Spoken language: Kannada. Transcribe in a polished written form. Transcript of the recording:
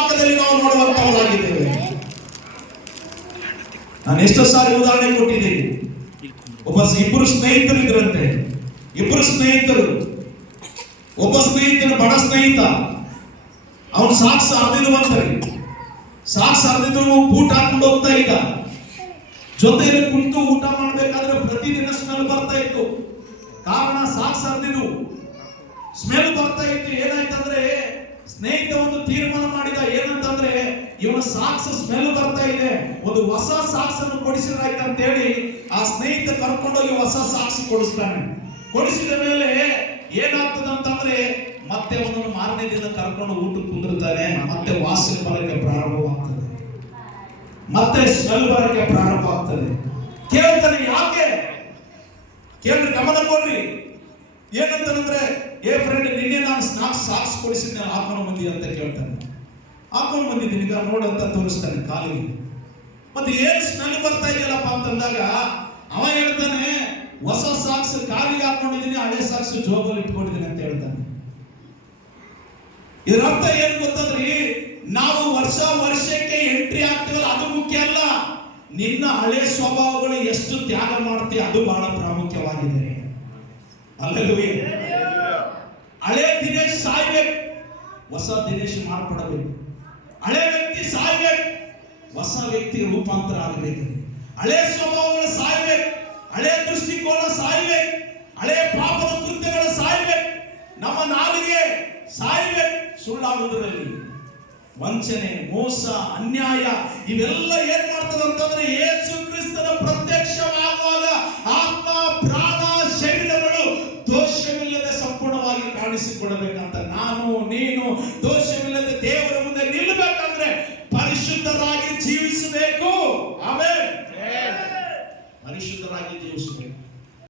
ವಾಕ್ಯದಲ್ಲಿ ನಾವು ನೋಡುವಂತವರಾಗಿದ್ದೇವೆ. ನಾನು ಎಷ್ಟೋ ಸಾರಿ ಉದಾಹರಣೆ ಕೊಟ್ಟಿದ್ದೀನಿ. ಇಬ್ಬರು ಸ್ನೇಹಿತರು ಇದ್ರಂತೆ. ಇಬ್ಬರು ಸ್ನೇಹಿತರು, ಒಬ್ಬ ಸ್ನೇಹಿತನ ಬಡ ಸ್ನೇಹಿತ, ಅವನು ಸಾಕ್ಸ್ ಅರ್ದಿರುವಂತರಿ, ಸಾಕ್ಸ್ ಅರ್ದಿದ್ರು ಊಟ ಹಾಕೊಂಡು ಹೋಗ್ತಾ ಇದ್ದ. ಜೊತೆಯಲ್ಲಿ ಕುಳಿತು ಊಟ ಮಾಡ್ಬೇಕಾದ್ರೆ ಪ್ರತಿದಿನ ಸ್ಮೆಲ್ ಬರ್ತಾ ಇತ್ತು. ಕಾರಣ ಸಾಕ್ಸ್ ಅರ್ದಿದ್ದು ಸ್ಮೆಲ್ ಬರ್ತಾ ಇತ್ತು. ಏನಾಯ್ತಂದ್ರೆ ಸ್ನೇಹಿತ ಒಂದು ತೀರ್ಮಾನ ಮಾಡಿದ, ಏನಂತಂದ್ರೆ ಇವನ ಸಾಕ್ಸ್ ಸ್ಮೆಲ್ ಬರ್ತಾ ಇದೆ, ಒಂದು ಹೊಸ ಸಾಕ್ಸ್ ಅನ್ನು ಕೊಡಿಸಿದ್ರಾಯ್ತು ಅಂತ ಹೇಳಿ ಆ ಸ್ನೇಹಿತ ಕರ್ಕೊಂಡೋಗಿ ಹೊಸ ಸಾಕ್ಸ್ ಕೊಡಿಸ್ತಾನೆ. ಕೊಡಿಸಿದ ಮೇಲೆ ಏನಾಗ್ತದಂತಂದ್ರೆ ಮತ್ತೆ ಅವನನ್ನು ಮಾರನೇ ದಿನ ಕರ್ಕೊಂಡು ಊಟಕ್ಕೆ ಕುಂದಿರ್ತಾನೆ. ಮತ್ತೆ ವಾಸನೆ ಬರಕ್ಕೆ ಪ್ರಾರಂಭವಾಗ್ತದೆ, ಮತ್ತೆ ಸ್ಮೆಲ್ ಬರಕ್ಕೆ ಪ್ರಾರಂಭ ಆಗ್ತದೆ. ಕೇಳ್ತಾನೆ, ಯಾಕೆ ಕೇಳ್ರಿ, ಗಮನ ಕೊಡ್ರಿ. ಏನಂತಂದ್ರೆ, ಏ ಫ್ರೆಂಡ್, ನಿನ್ನೆ ನಾನು ಸಾಕ್ಸ್ ಕೊಡಿಸಿದ್ದೆ, ಹಾಕೊಂಡು ಬಂದಿ ಅಂತ ಕೇಳ್ತಾನೆ. ಹಾಕೊಂಡು ಬಂದಿದ್ದೀನಿ ಈಗ ನೋಡಂತ ತೋರಿಸ್ತಾನೆ ಕಾಲಿಗೆ. ಮತ್ತೆ ಏನ್ ಸ್ಮೆಲ್ ಬರ್ತಾ ಇದೆಯಲ್ಲಪ್ಪ ಅಂತಂದಾಗ ಅವ ಹೇಳ್ತಾನೆ, ಹೊಸ ಸಾಕ್ಸ್ ಕಾಲಿಗೆ ಹಾಕೊಂಡಿದ್ದೀನಿ, ಹಳೆ ಸಾಕ್ಸ್ ಜೋಬಲ್ಲಿ ಇಟ್ಕೊಂಡಿದ್ದೀನಿ ಅಂತ ಹೇಳ್ತಾನೆ. ಇದರ ಅರ್ಥ ಏನ್ ಗೊತ್ತಂದ್ರಿ, ನಾವು ವರ್ಷಕ್ಕೆ ಎಂಟ್ರಿ ಆಗ್ತೀವಲ್ಲ ಅದು ಮುಖ್ಯ ಅಲ್ಲ, ನಿನ್ನ ಹಳೆ ಸ್ವಭಾವಗಳು ಎಷ್ಟು ತ್ಯಾಗ ಮಾಡ್ತೀಯ ಅದು ಬಹಳ ಪ್ರಾಮುಖ್ಯವಾಗಿದೆ. ಅಲ್ಲವೇ? ಹಳೆ ದಿನೇಶ್ ಸಾಯ್ಬೇಕು, ಹೊಸ ದಿನೇಶ್ ಮಾರ್ಪಡಬೇಕು. ಹಳೆ ವ್ಯಕ್ತಿ ಸಾಯ್ಬೇಕು, ಹೊಸ ವ್ಯಕ್ತಿ ರೂಪಾಂತರ ಆಗಬೇಕು. ಹಳೆ ಸ್ವಭಾವಗಳು ಸಾಯ್ಬೇಕು, ಹಳೆ ದೃಷ್ಟಿಕೋನ ಸಾಯ್ಬೇಕು, ಹಳೆ ಪಾಪದ ಕೃತ್ಯಗಳು ಸಾಯ್ಬೇಕು, ನಮ್ಮ ನಾಲಿಗೆ ಸಾಯ್ಬೇಕು. ಸುಳ್ಳಾಗುವುದರಲ್ಲಿ ವಂಚನೆ, ಮೋಸ, ಅನ್ಯಾಯ ಇವೆಲ್ಲ ಏನ್ ಮಾಡ್ತದೆ ಅಂತಂದ್ರೆ, ಯೇಸು ಕ್ರಿಸ್ತನ ಪ್ರತ್ಯಕ್ಷವಾಗುವಾಗ ಆತ್ಮ, ಪ್ರಾಣ, ಶರೀರಗಳು ದೋಷವಿಲ್ಲದೆ ಸಂಪೂರ್ಣವಾಗಿ ಕಾಣಿಸಿಕೊಡಬೇಕಂತ ನಾನು ನೀನು ದೋಷವಿಲ್ಲದೆ ದೇವರ ಮುಂದೆ ನಿಲ್ಲಬೇಕಂದ್ರೆ ಪರಿಶುದ್ಧರಾಗಿ ಜೀವಿಸಬೇಕು. ಆಮೆನ್. ಪರಿಶುದ್ಧರಾಗಿ ಜೀವಿಸಬೇಕು.